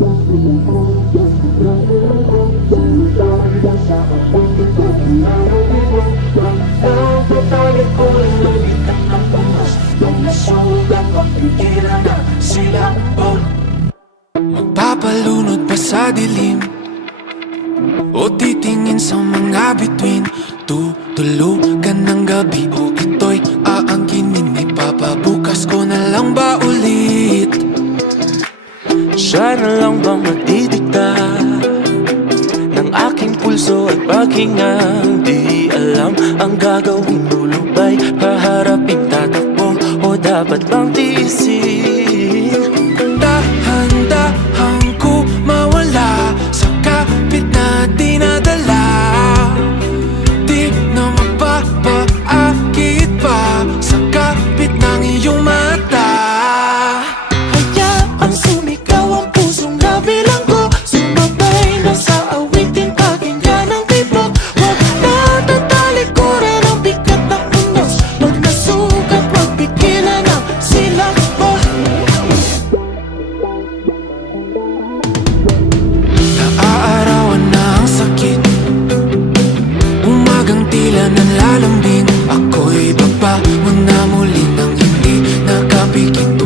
Magpapalunod pa sa dilim o titingin sa mga bituin? Tutulugan ng gabi o ito'y aangkinin? Ipapabukas ko na lang ba ulit? Siya na lang bang magdidikta ng aking pulso at paghingang? Di alam ang gagawing lulubay, paharapin, tatakbo o dapat bang tiisin? Dahan-dahan ko mawala sa kapit na dinadala. Di na magpapaakit pa sa kapit ng iyong mata. Hayaang sumigaw ang pusong nabilang ko, sumabay na sa awitin, pakinggan ang tibok. Huwag na tatalikuran ang bigat ng unos, huwag na sugat, huwag pigilan ang silak mo. Naaarawan na ang sakit, umagang tila nanlalambing. Ako'y baba mo na muli nang hindi nakapikit.